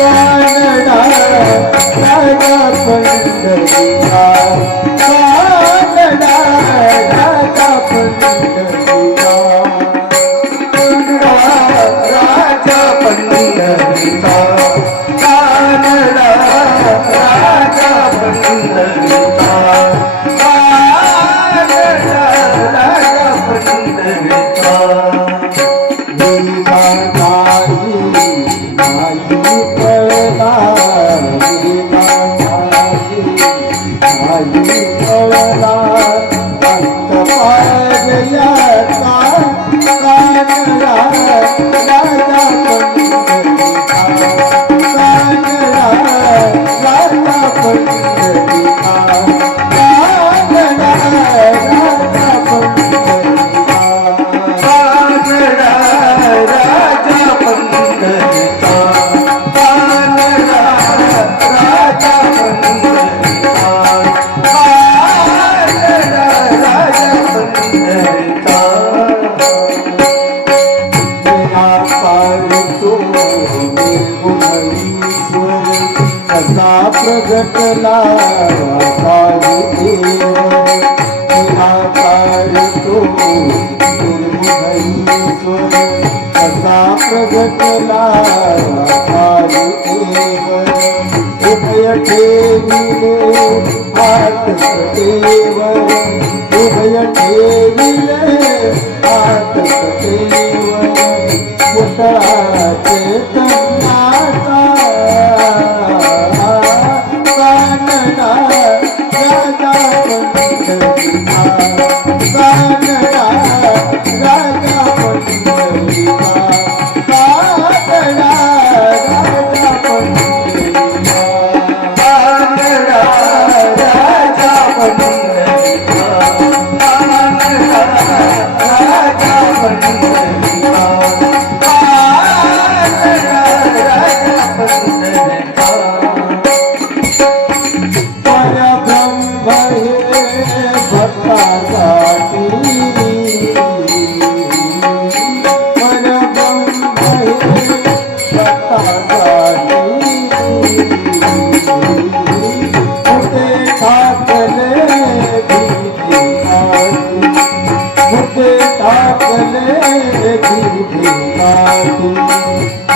Gracias. आई आई साप Oh. साप लाइ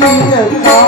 Yeah.